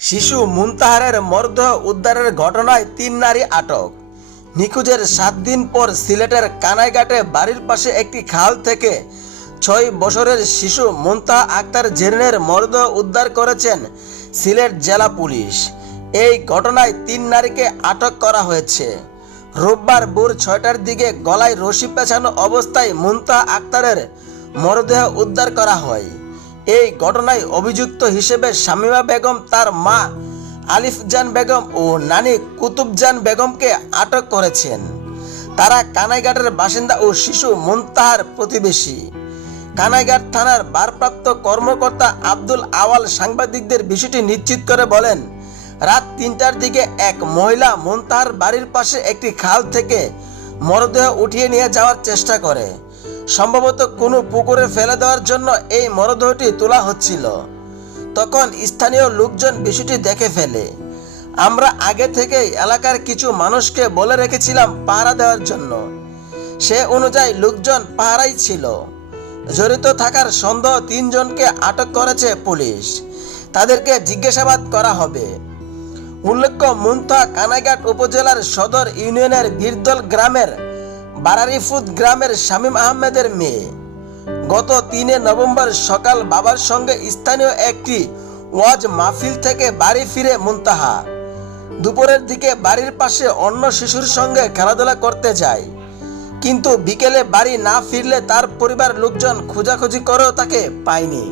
শিশু মুনতাহারের মরদেহ উদ্ধারের ঘটনায় তিন নারী আটক। নিখোঁজের সাত দিন পর সিলেটের কানাইঘাটে বাড়ির পাশে একটি খাল থেকে ছয় বছরের শিশু মুনতাহা আক্তার জেরিনের মরদেহ উদ্ধার করেছেন সিলেট জেলা পুলিশ। এই ঘটনায় তিন নারীকে আটক করা হয়েছে। রোববার ভোর ছয়টার দিকে গলায় রশি পেঁচানো অবস্থায় মুনতাহা আক্তারের মরদেহ উদ্ধার করা হয়। এই ঘটনায় অভিযুক্ত হিসেবে শামিমা বেগম তার মা আলিফজান বেগম ও নানি কুতুবজান বেগমকে আটক করেছেন। তারা কানাইঘাটের বাসিন্দা ও শিশু মুনতাহার প্রতিবেশী। কানাইঘাট থানার ভারপ্রাপ্ত কর্মকর্তা আব্দুল আওয়াল সাংবাদিকদের বিষয়টি নিশ্চিত করে বলেন, রাত তিনটার দিকে এক মহিলা মুনতাহার বাড়ির পাশে একটি খাল থেকে মরদেহ উঠিয়ে নিয়ে যাওয়ার চেষ্টা করে। সম্ভবত কোনো পুকুরে ফেলে দেওয়ার জন্য এই মরদেহটি তোলা হচ্ছিল। তখন স্থানীয় লোকজন বিষয়টি দেখে ফেলে। আমরা আগে থেকেই এলাকার কিছু মানুষকে বলে রেখেছিলাম পাহারা দেওয়ার জন্য। সে অনুযায়ী লোকজন পাহারাই ছিল। জড়িত থাকার সন্দেহ তিনজনকে আটক করেছে পুলিশ। তাদেরকে জিজ্ঞাসাবাদ করা হবে। উল্লেখ্য মুন্তা কানাইঘাট উপজেলার সদর ইউনিয়নের বীরদল গ্রামের বারারিফুদ গ্রামের শামীম আহমেদের মেয়ে। গত তিনে নভেম্বর সকাল বাবার সঙ্গে স্থানীয় একটি ওয়াজ মাহফিল থেকে বাড়ি ফিরে মুনতাহা। দুপুরের দিকে বাড়ির পাশে অন্য শিশুর সঙ্গে খেলাধুলা করতে যায়। কিন্তু বিকেলে বাড়ি না ফিরলে তার পরিবার লোকজন খোঁজাখুঁজি করেও তাকে পায়নি।